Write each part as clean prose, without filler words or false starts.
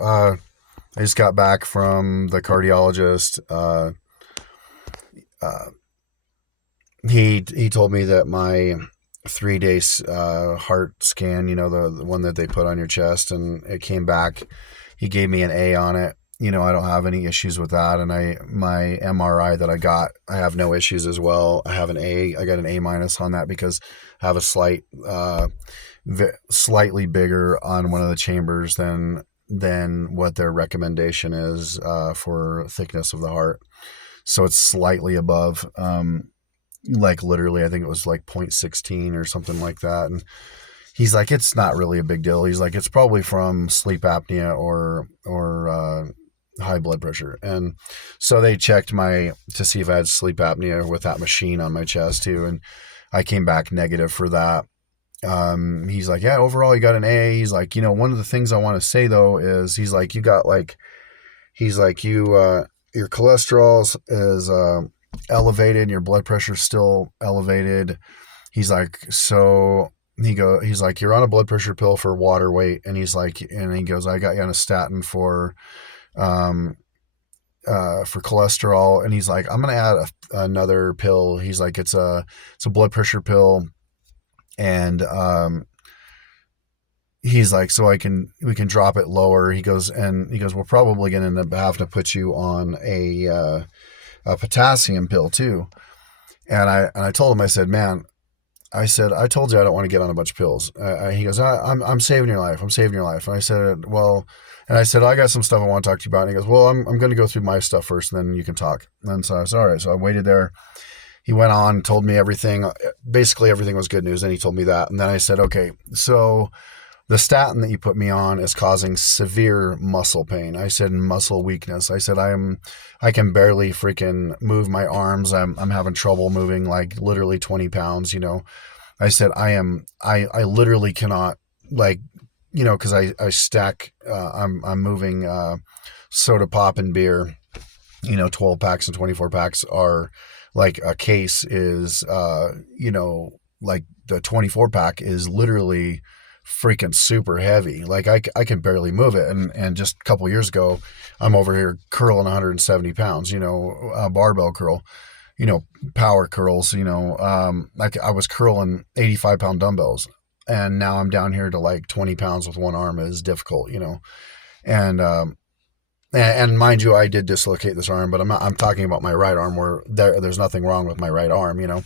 I just got back from the cardiologist. Uh, he told me that my 3 day heart scan, the one that they put on your chest, and it came back. He gave me an A on it. I don't have any issues with that. And my MRI that I have no issues as well. I have an A. I got an A minus on that because I have a slightly bigger on one of the chambers than what their recommendation is for thickness of the heart. So it's slightly above, like literally, I think it was like 0.16 or something like that. And he's like, it's not really a big deal. He's like, it's probably from sleep apnea or high blood pressure. And so they checked to see if I had sleep apnea with that machine on my chest too. And I came back negative for that. He's like, yeah, overall you got an A. He's like, one of the things I want to say though is he's like, your cholesterol is elevated and your blood pressure is still elevated. He's like, he's like, you're on a blood pressure pill for water weight. And he goes, I got you on a statin for cholesterol. And he's like, I'm going to add another pill. He's like, it's a blood pressure pill. And, he's like, so we can drop it lower. He goes, we're probably going to end up having to put you on a potassium pill too. And I told him, I said, man, I told you I don't want to get on a bunch of pills. He goes, I'm saving your life. I'm saving your life. And I said, well, I got some stuff I want to talk to you about. And he goes, well, I'm going to go through my stuff first, and then you can talk. And so I said, all right. So I waited there. He went on, told me everything. Basically, everything was good news. And he told me that. And then I said, okay, so the statin that you put me on is causing severe muscle pain. I said muscle weakness. I said I can barely freaking move my arms. I'm having trouble moving, like literally 20 pounds. I said I literally cannot, like, because I stack. I'm moving soda pop and beer. 12 packs and 24 packs are like a case is like the 24 pack is literally freaking super heavy. Like I can barely move it. And just a couple years ago, I'm over here curling 170 pounds, a barbell curl, power curls, like I was curling 85-pound dumbbells, and now I'm down here to like 20 pounds with one arm is difficult, and mind you, I did dislocate this arm, but I'm talking about my right arm where there's nothing wrong with my right arm,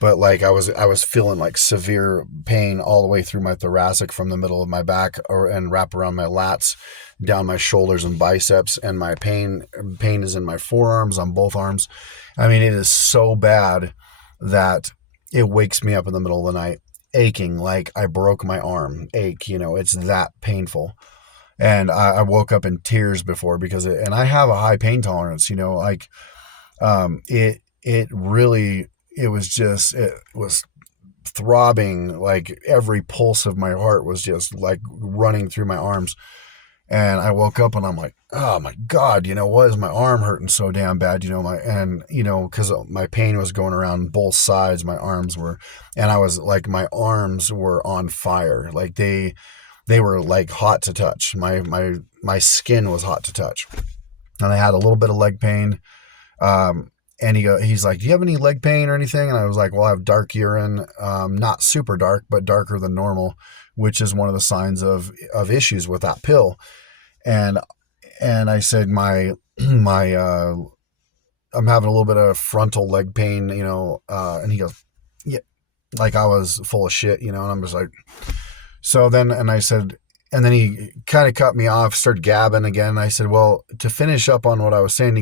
but like I was feeling like severe pain all the way through my thoracic from the middle of my back and wrap around my lats, down my shoulders and biceps, and my pain is in my forearms on both arms. I mean, it is so bad that it wakes me up in the middle of the night aching like I broke my arm. It's that painful. And I woke up in tears before and I have a high pain tolerance, it was throbbing, like every pulse of my heart was just like running through my arms. And I woke up and I'm like, oh my God, what is my arm hurting so damn bad? Cause my pain was going around both sides. My arms were, and I was like, my arms were on fire. Like they were like hot to touch. My skin was hot to touch. And I had a little bit of leg pain. And he's like, do you have any leg pain or anything? And I was like, well, I have dark urine, not super dark, but darker than normal, which is one of the signs of issues with that pill. And I said, I'm having a little bit of frontal leg pain, and he goes, yeah, like I was full of shit, and I'm just like, so then, and I said, and then he kind of cut me off, started gabbing again. And I said, well, to finish up on what I was saying,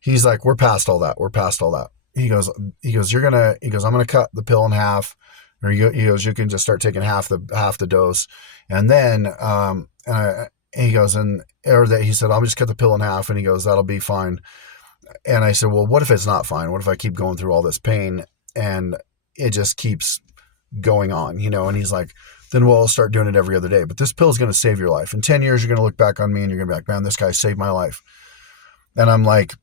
he's like, we're past all that. We're past all that. He goes, I'm going to cut the pill in half. Or he goes, you can just start taking half the dose. And then, he said, I'll just cut the pill in half. And he goes, that'll be fine. And I said, well, what if it's not fine? What if I keep going through all this pain and it just keeps going on, and he's like, then we'll start doing it every other day. But this pill is going to save your life. In 10 years, you're going to look back on me and you're going to be like, man, this guy saved my life. And I'm like,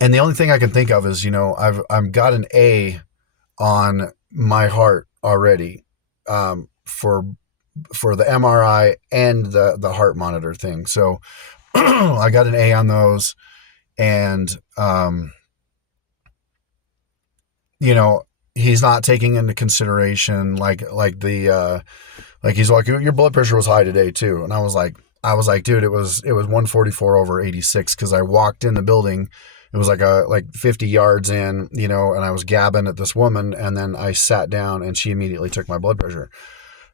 and the only thing I can think of is, I've got an A on my heart already, for for the MRI and the heart monitor thing. So I got an A on those, and you know, he's not taking into consideration like he's like, your blood pressure was high today too, and I was like, dude, it was 144/86 because I walked in the building. It was like 50 yards in, you know, and I was gabbing at this woman, and then I sat down, and she immediately took my blood pressure,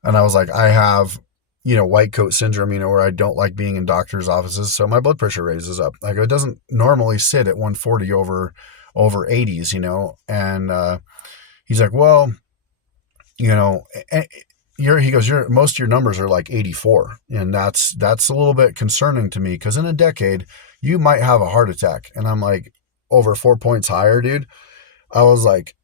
and I was like, I have, you know, white coat syndrome, you know, where I don't like being in doctors' offices, so my blood pressure raises up. Like, it doesn't normally sit at 140 over 80s, you know, and he's like, well, you know, he goes, most of your numbers are like 84, and that's a little bit concerning to me because in a decade you might have a heart attack. And I'm like, over 4 points higher, dude. I was like,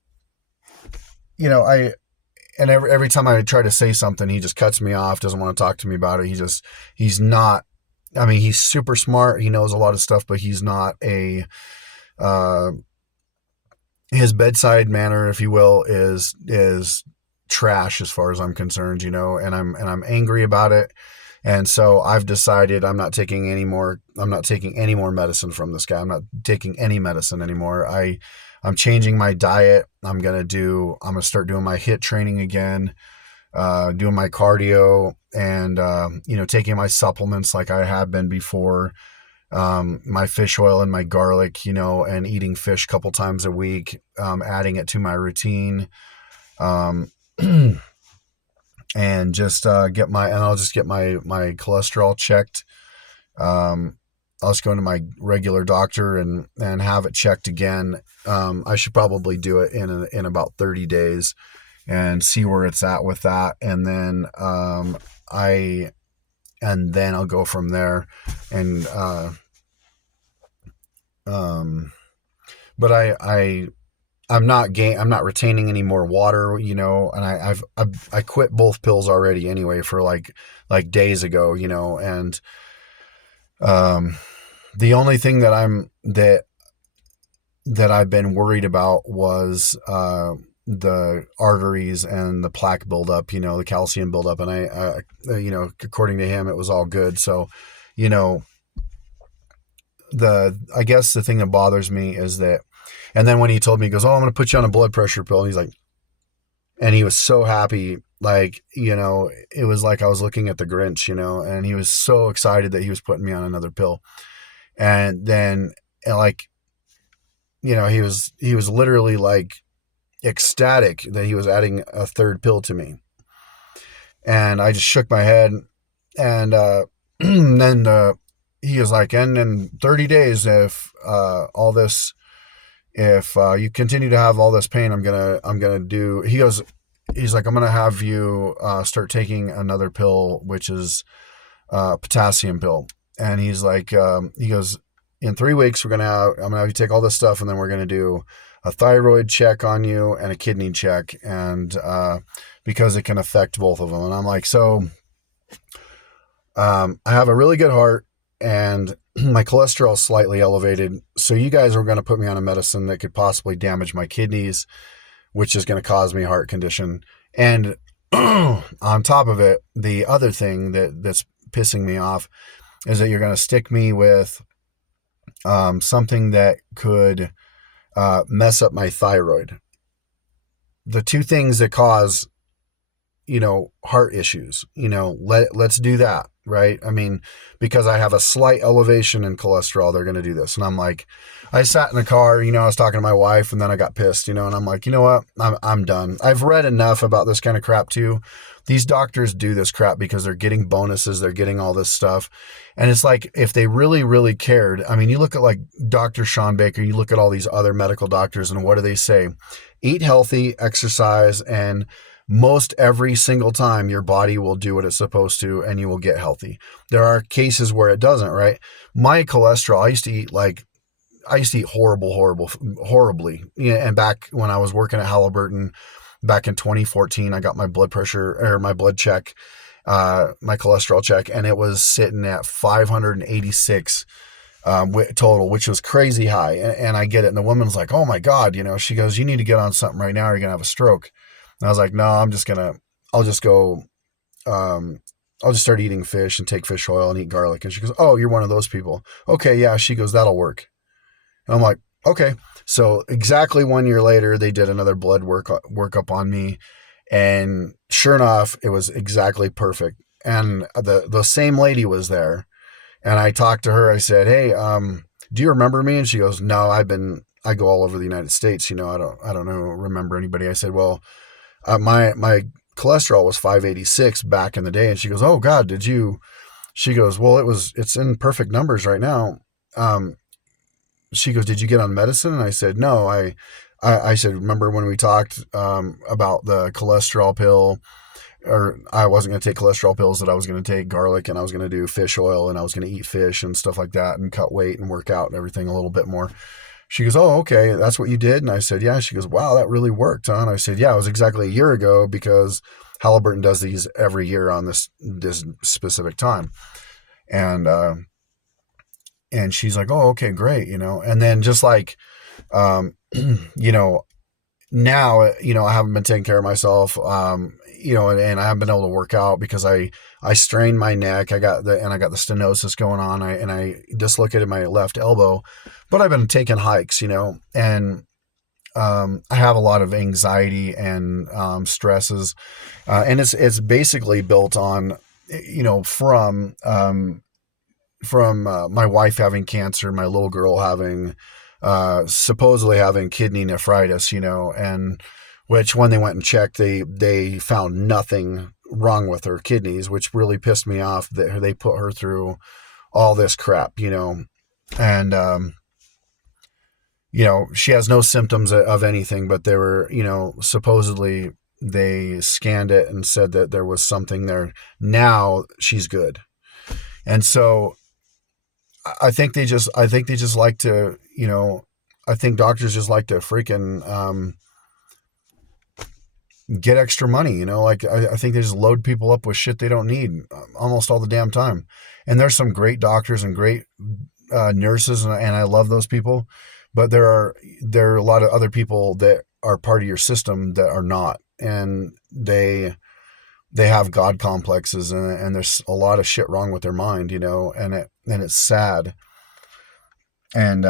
you know, and every time I try to say something, he just cuts me off, doesn't want to talk to me about it. He's not, I mean, he's super smart, he knows a lot of stuff, but he's not uh his bedside manner, if you will, is trash as far as I'm concerned, you know, and I'm angry about it. And so I've decided I'm not taking any more medicine from this guy. I'm not taking any medicine anymore. I'm changing my diet. I'm going to start doing my HIIT training again, doing my cardio, and you know, taking my supplements like I have been before. My fish oil and my garlic, you know, and eating fish a couple times a week, adding it to my routine. And just I'll just get my cholesterol checked. I'll just go into my regular doctor and have it checked again. I should probably do it in about 30 days and see where it's at with that. And then I'll go from there. And but I'm not retaining any more water, you know, and I quit both pills already anyway for like days ago, you know, and the only thing that I've been worried about was the arteries and the plaque buildup, you know, the calcium buildup, and I you know, according to him, it was all good. So, you know, I guess the thing that bothers me is that, and then when he told me, he goes, "Oh, I'm going to put you on a blood pressure pill," and he's like, and he was so happy, like, you know, it was like I was looking at the Grinch, you know, and he was so excited that he was putting me on another pill. And then, like, you know, he was literally like ecstatic that he was adding a third pill to me. And I just shook my head, and then he was like, and in 30 days, if you continue to have all this pain, I'm gonna do. He's like, I'm gonna have you start taking another pill, which is potassium pill. And he's like, he goes, in 3 weeks I'm gonna have you take all this stuff, and then we're gonna do a thyroid check on you and a kidney check, and because it can affect both of them. And I'm like, so I have a really good heart, and my cholesterol is slightly elevated. So you guys are going to put me on a medicine that could possibly damage my kidneys, which is going to cause me a heart condition. And on top of it, the other thing that's pissing me off is that you're going to stick me with something that could mess up my thyroid. The two things that cause, you know, heart issues, you know, let's do that. Right. I mean, because I have a slight elevation in cholesterol, they're going to do this. And I'm like, I sat in the car, you know, I was talking to my wife, and then I got pissed, you know, and I'm like, you know what? I'm done. I've read enough about this kind of crap too. These doctors do this crap because they're getting bonuses. They're getting all this stuff. And it's like, if they really, really cared, I mean, you look at like Dr. Sean Baker, you look at all these other medical doctors, and what do they say? Eat healthy, exercise, and most every single time your body will do what it's supposed to, and you will get healthy. There are cases where it doesn't, right? My cholesterol, I used to eat horribly. Yeah, and back when I was working at Halliburton back in 2014, I got my blood check, my cholesterol check, and it was sitting at 586 total, which was crazy high. And I get it. And the woman's like, "Oh my God," you know, she goes, "You need to get on something right now, or you're going to have a stroke." And I was like, "No, I'll just go I'll just start eating fish and take fish oil and eat garlic. And she goes, oh, you're one of those people. Okay, yeah. She goes, that'll work. And I'm like, okay. So exactly 1 year later, they did another blood workup on me, and sure enough, it was exactly perfect. And the same lady was there, and I talked to her. I said, hey, do you remember me? And she goes, no, I go all over the United States. I don't know, remember anybody. I said, well, my cholesterol was 586 back in the day. And she goes, oh God, did you? She goes, well, it's in perfect numbers right now. She goes, did you get on medicine? And I said, no, I said, remember when we talked about the cholesterol pill, or I wasn't going to take cholesterol pills, that I was going to take garlic, and I was going to do fish oil, and I was going to eat fish and stuff like that, and cut weight and work out and everything a little bit more. She goes, oh, okay, that's what you did? And I said, yeah. She goes, wow, that really worked, huh? And I said, yeah, it was exactly a year ago, because Halliburton does these every year on this specific time. And she's like, oh, okay, great. And then just like, you know, now, I haven't been taking care of myself, and I haven't been able to work out because I strained my neck. I got the stenosis going on. I dislocated my left elbow, but I've been taking hikes, and I have a lot of anxiety and stresses, and it's basically built on, from my wife having cancer, my little girl having supposedly having kidney nephritis, and which when they went and checked, they found nothing wrong with her kidneys, which really pissed me off that they put her through all this crap, and she has no symptoms of anything, but they were, supposedly they scanned it and said that there was something there. Now she's good. And so I think they just like to, I think doctors just like to freaking get extra money, like I think they just load people up with shit they don't need almost all the damn time. And there's some great doctors and great nurses, and I love those people, but there are a lot of other people that are part of your system that are not, and they have God complexes, and there's a lot of shit wrong with their mind, and it's sad. And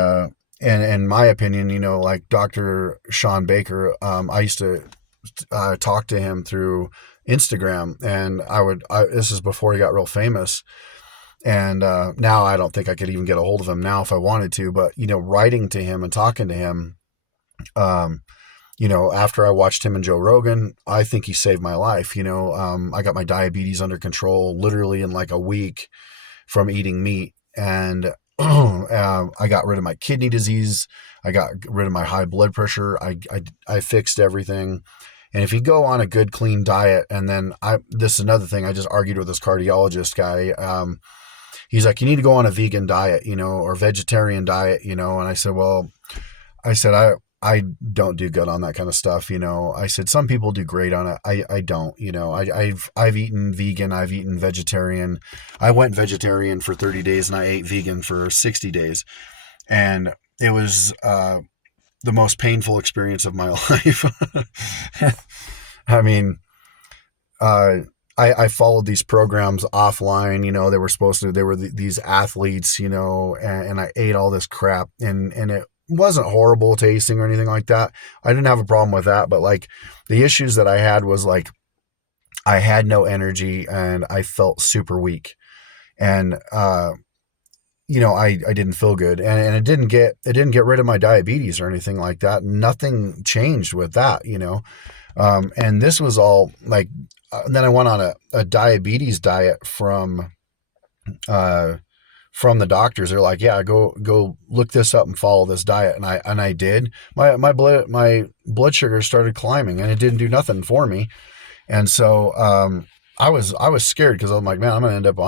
in my opinion, like Dr. Sean Baker, I used to talk to him through Instagram, and this is before he got real famous. And now I don't think I could even get a hold of him now if I wanted to, but, writing to him and talking to him, after I watched him and Joe Rogan, I think he saved my life. I got my diabetes under control literally in like a week from eating meat. And I got rid of my kidney disease. I got rid of my high blood pressure. I fixed everything. And if you go on a good, clean diet, and then this is another thing, I just argued with this cardiologist guy. He's like, you need to go on a vegan diet, or vegetarian diet, and I said, well, I don't do good on that kind of stuff. I said, some people do great on it. I don't, I've eaten vegan. I've eaten vegetarian. I went vegetarian for 30 days and I ate vegan for 60 days. And it was, the most painful experience of my life. I mean, I followed these programs offline, they were these athletes, and I ate all this crap, and it wasn't horrible tasting or anything like that. I didn't have a problem with that, but like the issues that I had was like, I had no energy and I felt super weak, and, I didn't feel good, and it didn't get rid of my diabetes or anything like that. Nothing changed with that, and this was all like, and then I went on a diabetes diet from the doctors. They're like, yeah, go look this up and follow this diet. And I did. My blood sugar started climbing, and it didn't do nothing for me. And so, I was scared, because I'm like, man, I'm going to end up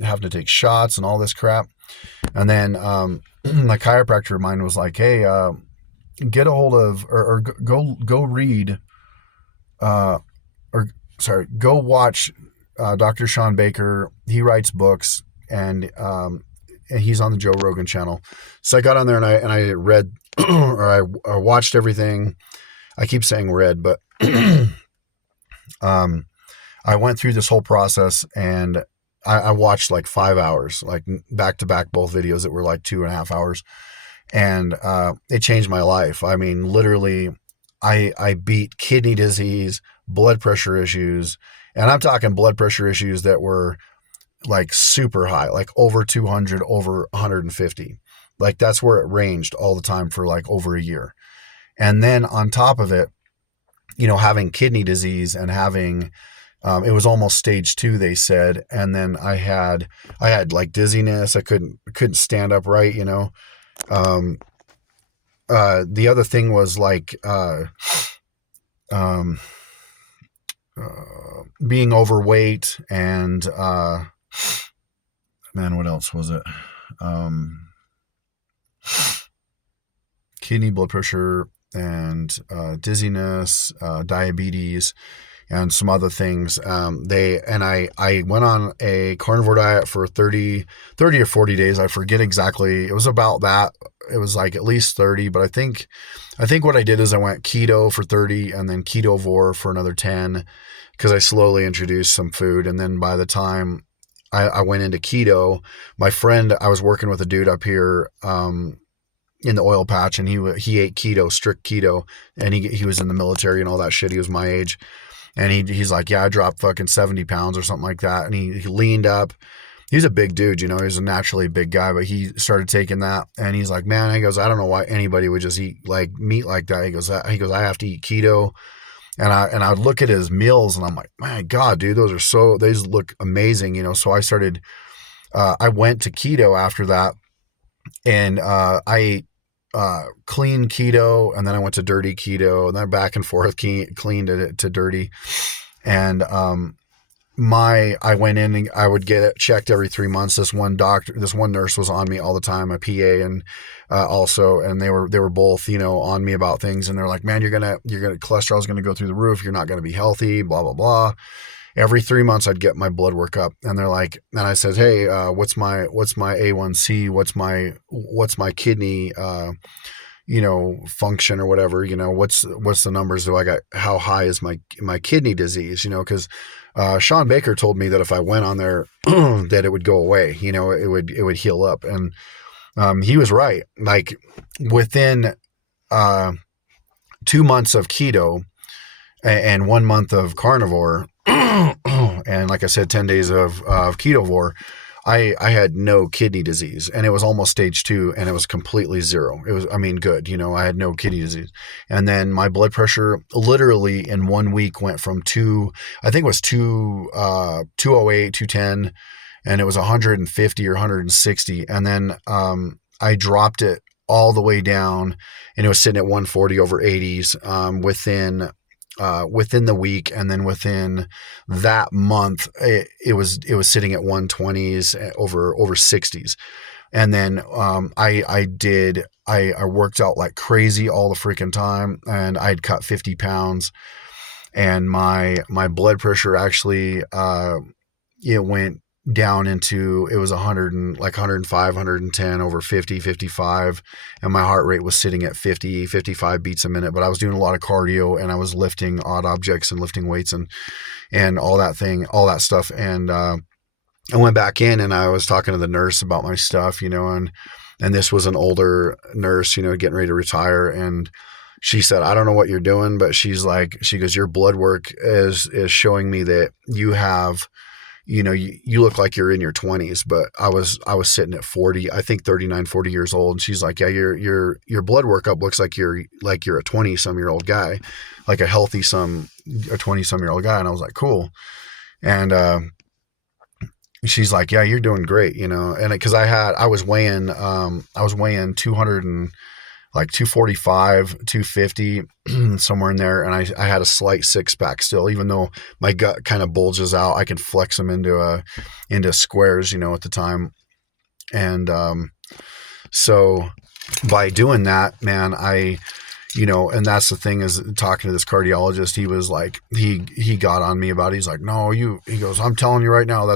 having to take shots and all this crap. And then, my chiropractor of mine was like, hey, get a hold of, or go read, go watch, Dr. Sean Baker. He writes books, and he's on the Joe Rogan channel. So I got on there and I read, or I watched everything. I keep saying read, but, I went through this whole process, and I watched like 5 hours, like back to back, both videos that were like 2.5 hours. And it changed my life. I mean, literally, I beat kidney disease, blood pressure issues, and I'm talking blood pressure issues that were like super high, like over 200, over 150. Like that's where it ranged all the time for like over a year. And then on top of it, having kidney disease and having it was almost stage 2, they said. And then I had like dizziness. I couldn't stand up right. Um, the other thing was like um, being overweight and man, what else was it? Kidney, blood pressure, and dizziness, diabetes, and some other things. I went on a carnivore diet for 30 or 40 days. I forget exactly. It was about that. It was like at least 30, but I think what I did is I went keto for 30 and then ketovore for another 10, because I slowly introduced some food. And then by the time I went into keto, my friend, I was working with a dude up here in the oil patch, and he ate keto, strict keto, and he was in the military and all that shit. He was my age. And he's like, yeah, I dropped fucking 70 pounds or something like that. And he leaned up. He's a big dude, he was a naturally big guy, but he started taking that. And he's like, man, he goes, I don't know why anybody would just eat like meat like that. He goes, I have to eat keto. And I would look at his meals, and I'm like, my God, dude, they look amazing, So I started, I went to keto after that, and I ate clean keto, and then I went to dirty keto, and then back and forth, clean to dirty. And I went in and I would get it checked every 3 months. This one nurse was on me all the time, a PA, and also, and they were both, on me about things. And they're like, man, cholesterol's going to go through the roof. You're not going to be healthy, blah, blah, blah. Every 3 months I'd get my blood work up, and they're like, and I said, hey, what's my A1C? What's my kidney, function or whatever, what's the numbers? Do I got, how high is my kidney disease? Cause, Sean Baker told me that if I went on there, that it would go away, it would heal up. And, he was right. Like within, 2 months of keto and 1 month of carnivore, and like I said, 10 days of ketovore, I had no kidney disease, and it was almost stage 2, and it was completely zero. It was, good. I had no kidney disease. And then my blood pressure literally in 1 week went from I think it was 208, 210, and it was 150 or 160. And then, I dropped it all the way down, and it was sitting at 140 over 80s, within the week. And then within that month, it was sitting at 120s over 60s. And then I worked out like crazy all the freaking time, and I'd cut 50 pounds, and my blood pressure actually it went down into, it was 100 and like 105, 110 over 50, 55. And my heart rate was sitting at 50, 55 beats a minute, but I was doing a lot of cardio, and I was lifting odd objects and lifting weights and all that stuff. And, I went back in, and I was talking to the nurse about my stuff, and this was an older nurse, getting ready to retire. And she said, I don't know what you're doing, but she goes, your blood work is showing me that you have, you look like you're in your 20s, but I was sitting at 40, I think 39, 40 years old. And she's like, yeah, your blood workup looks like you're a 20 some year old guy, like a 20 some year old guy. And I was like, cool. And, she's like, yeah, you're doing great, and cause I was weighing 200 and like 245, 250, somewhere in there. And I had a slight six pack still, even though my gut kind of bulges out. I can flex them into squares, at the time. And, so by doing that, man, and that's the thing, is talking to this cardiologist, he was like, he got on me about it. He's like, no, he goes, I'm telling you right now,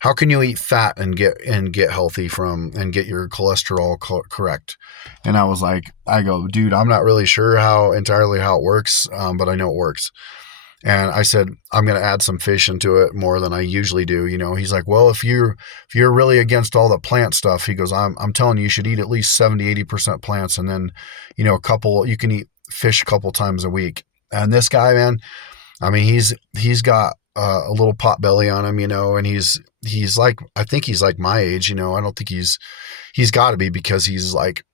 how can you eat fat and get healthy and get your cholesterol correct? And I was like, I go, dude, I'm not really sure entirely how it works. But I know it works. And I said, I'm going to add some fish into it more than I usually do. He's like, well, if you're really against all the plant stuff, he goes, I'm telling you, you should eat at least 70, 80% plants. And then, you can eat fish a couple times a week. And this guy, man, I mean, he's got a little pot belly on him, and he's like, I think he's like my age, I don't think he's got to be, because he's like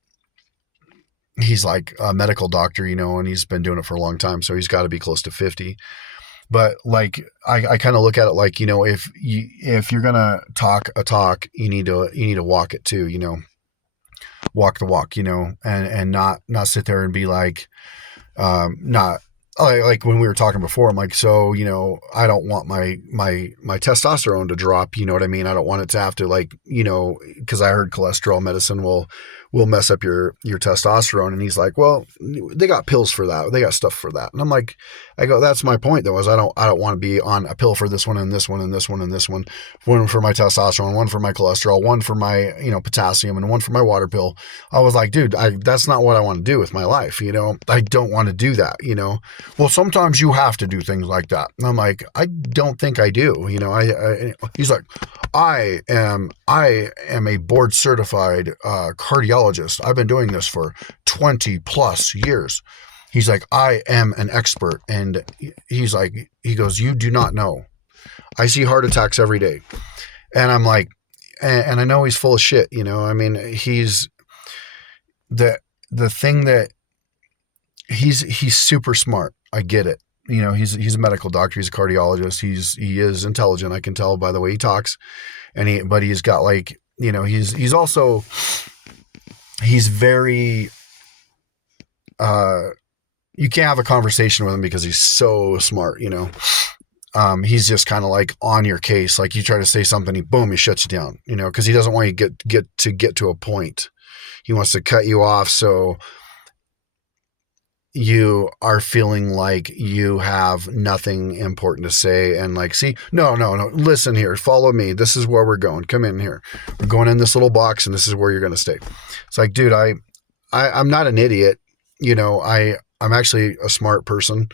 a medical doctor, and he's been doing it for a long time. So he's got to be close to 50. But like, I kind of look at it like, if you're going to talk a talk, you need to walk it too, walk the walk, and not sit there and be like, not like when we were talking before, I'm like, so, I don't want my testosterone to drop, you know what I mean? I don't want it to have to, like, cause I heard cholesterol medicine will mess up your testosterone. And he's like, well, they got pills for that. They got stuff for that. And I'm like, that's my point though, is I don't want to be on a pill for this one and this one and this one and this one for my testosterone, one for my cholesterol, one for my, potassium, and one for my water pill. I was like, dude, that's not what I want to do with my life. I don't want to do that, Well, sometimes you have to do things like that. And I'm like, I don't think I do. He's like, I am a board certified cardiologist. I've been doing this for 20 plus years. He's like, I am an expert. And he goes, you do not know. I see heart attacks every day. And I'm like, and I know he's full of shit. I mean, he's the thing that he's super smart. I get it. He's a medical doctor. He's a cardiologist. He is intelligent. I can tell by the way he talks, but he's got like, he's also, he's very, you can't have a conversation with him because he's so smart, he's just kind of like on your case. Like you try to say something, he shuts you down, cause he doesn't want you to get to a point. He wants to cut you off. So you are feeling like you have nothing important to say, and like, see, no, listen here, follow me. This is where we're going. Come in here. We're going in this little box, and this is where you're going to stay. It's like, dude, I'm not an idiot. I'm actually a smart person.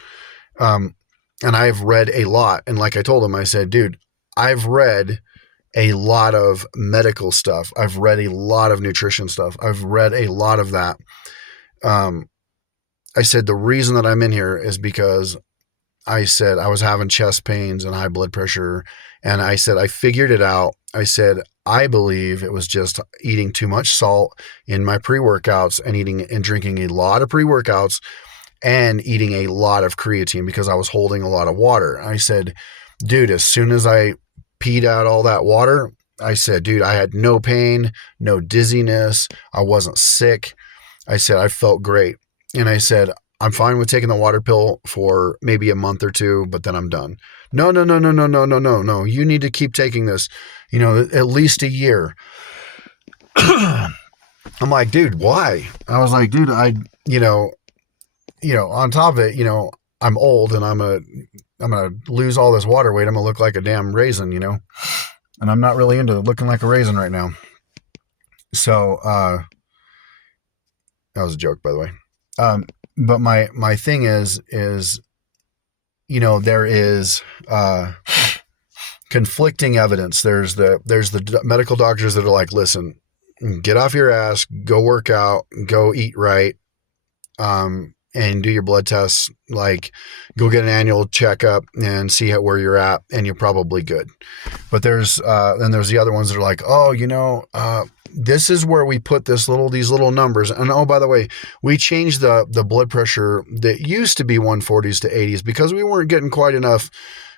And I've read a lot. And like I told him, I said, dude, I've read a lot of medical stuff. I've read a lot of nutrition stuff. I've read a lot of that. I said, the reason that I'm in here is because I said I was having chest pains and high blood pressure. And I said, I figured it out. I said, I believe it was just eating too much salt in my pre-workouts and drinking a lot of pre-workouts and eating a lot of creatine because I was holding a lot of water. I said, dude, as soon as I peed out all that water, I said, dude, I had no pain, no dizziness. I wasn't sick. I said, I felt great. And I said, I'm fine with taking the water pill for maybe a month or two, but then I'm done. No. You need to keep taking this, at least a year. I'm like, dude, why? I was like, dude, on top of it, I'm old and I'm going to lose all this water weight. I'm going to look like a damn raisin, and I'm not really into looking like a raisin right now. So, that was a joke, by the way. But my thing is, there is, conflicting evidence. There's the medical doctors that are like, listen, get off your ass, go work out, go eat right, and do your blood tests, like go get an annual checkup and see where you're at, and you're probably good. But there's the other ones that are like, oh, this is where we put these little numbers. And oh, by the way, we changed the blood pressure that used to be 140s to 80s because we weren't getting quite enough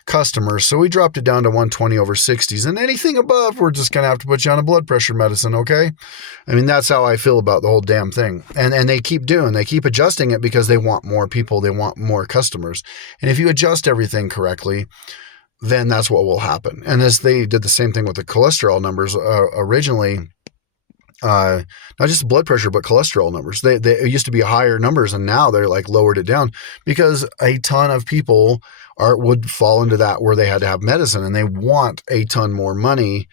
customers. So we dropped it down to 120 over 60s, and anything above, we're just going to have to put you on a blood pressure medicine. Okay. I mean, that's how I feel about the whole damn thing. And they keep adjusting it because they want more people. They want more customers. And if you adjust everything correctly, then that's what will happen. And as they did the same thing with the cholesterol numbers, originally, not just blood pressure, but cholesterol numbers. They used to be higher numbers, and now they're like lowered it down because a ton of people would fall into that where they had to have medicine, and they want a ton more money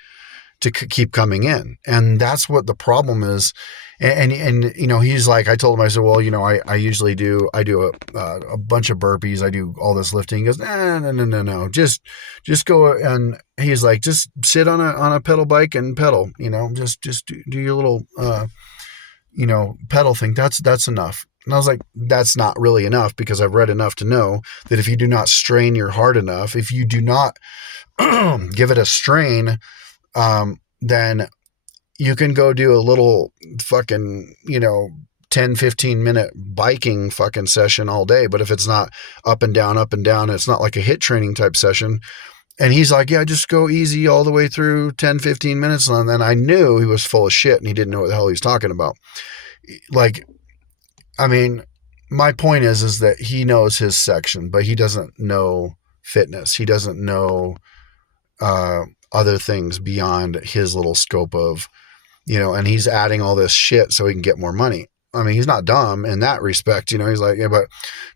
to keep coming in. And that's what the problem is. And he's like, I told him, I said, well, I usually I do a bunch of burpees. I do all this lifting. He goes, no. Just go. And he's like, just sit on a pedal bike and pedal, just do your little, pedal thing. That's enough. And I was like, that's not really enough, because I've read enough to know that if you do not strain your heart enough, if you do not give it a strain, then you can go do a little fucking, 10, 15 minute biking fucking session all day. But if it's not up and down, it's not like a HIIT training type session. And he's like, yeah, just go easy all the way through 10, 15 minutes. And then I knew he was full of shit and he didn't know what the hell he's talking about. Like, I mean, my point is that he knows his section, but he doesn't know fitness. He doesn't know other things beyond his little scope of, and he's adding all this shit so he can get more money. I mean, he's not dumb in that respect. He's like, yeah,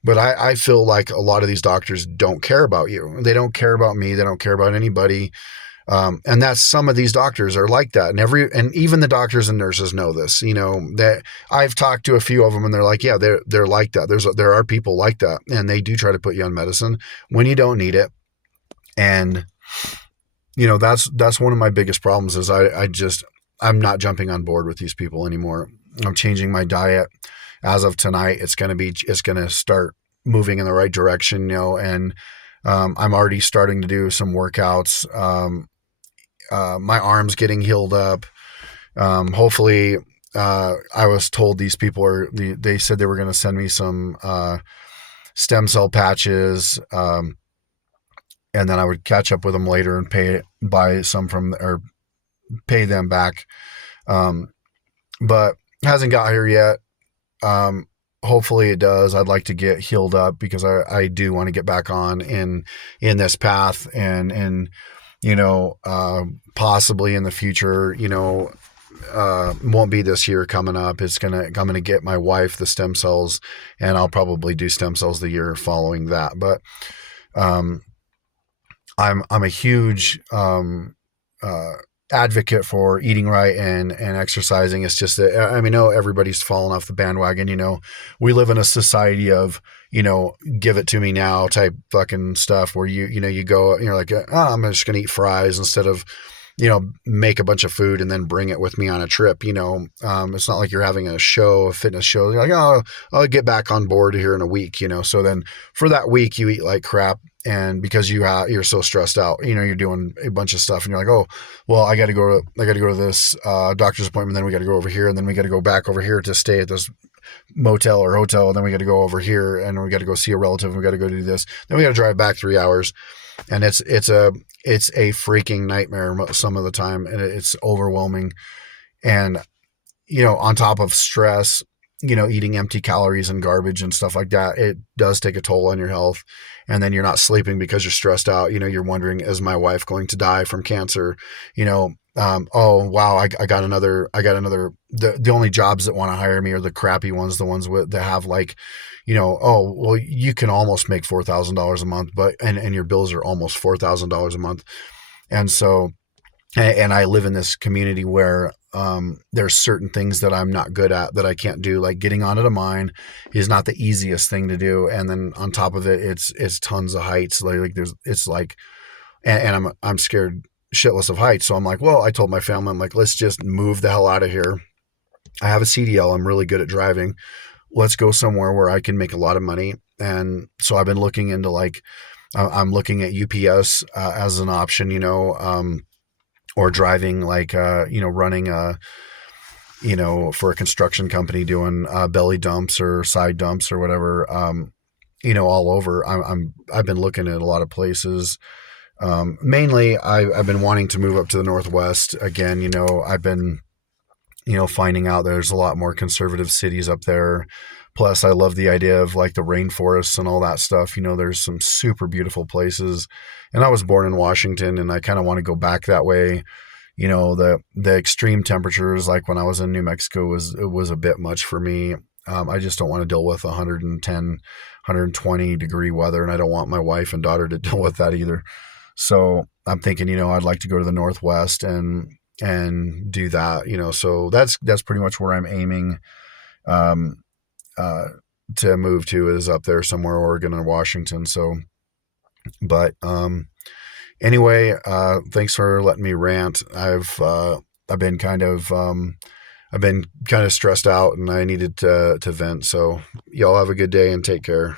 but I feel like a lot of these doctors don't care about you. They don't care about me. They don't care about anybody. And that's, some of these doctors are like that. And even the doctors and nurses know this, that I've talked to a few of them and they're like, yeah, they're like that. There are people like that, and they do try to put you on medicine when you don't need it. And, that's one of my biggest problems is I'm not jumping on board with these people anymore. I'm changing my diet as of tonight. It's going to start moving in the right direction, and I'm already starting to do some workouts. My arm's getting healed up. Hopefully, I was told these people they said they were going to send me some stem cell patches, and then I would catch up with them later and buy some or pay them back. But hasn't got here yet. Hopefully it does. I'd like to get healed up, because I do want to get back on in this path, and possibly in the future, won't be this year coming up. I'm going to get my wife the stem cells, and I'll probably do stem cells the year following that. But, I'm a huge, advocate for eating right and exercising. It's just that, I mean, everybody's fallen off the bandwagon. We live in a society of, give it to me now type fucking stuff, where you go and you're like, oh, I'm just going to eat fries instead of, make a bunch of food and then bring it with me on a trip. It's not like you're having a fitness show. You're like, oh, I'll get back on board here in a week, So then for that week you eat like crap. And because you're so stressed out, you're doing a bunch of stuff and you're like, oh, well, I got to go to this doctor's appointment. Then we got to go over here, and then we got to go back over here to stay at this motel or hotel. And then we got to go over here, and we got to go see a relative, and we got to go do this. Then we got to drive back 3 hours. And it's a freaking nightmare some of the time. And it's overwhelming. And, on top of stress, eating empty calories and garbage and stuff like that, it does take a toll on your health. And then you're not sleeping because you're stressed out. You're wondering, is my wife going to die from cancer? Oh, wow, I got another, the only jobs that want to hire me are the crappy ones, the ones that have like, oh, well, you can almost make $4,000 a month, but, and your bills are almost $4,000 a month. And so, and I live in this community where there's certain things that I'm not good at, that I can't do. Like getting onto a mine is not the easiest thing to do. And then on top of it, it's tons of heights. And I'm scared shitless of heights. So I'm like, well, I told my family, I'm like, let's just move the hell out of here. I have a CDL. I'm really good at driving. Let's go somewhere where I can make a lot of money. And so I've been looking into I'm looking at UPS as an option, or driving running for a construction company, doing belly dumps or side dumps or whatever, all over. I've been looking at a lot of places. Mainly I've been wanting to move up to the Northwest again. I've been, finding out there's a lot more conservative cities up there. Plus I love the idea of like the rainforests and all that stuff. There's some super beautiful places, and I was born in Washington, and I kind of want to go back that way. The extreme temperatures, like when I was in New Mexico, was a bit much for me. I just don't want to deal with 110, 120 degree weather, and I don't want my wife and daughter to deal with that either. So I'm thinking, I'd like to go to the Northwest and and do that, so that's pretty much where I'm aiming, um, uh, to move to, is up there somewhere, Oregon or Washington. So, but, anyway, thanks for letting me rant. I've been kind of, stressed out, and I needed to vent. So y'all have a good day and take care.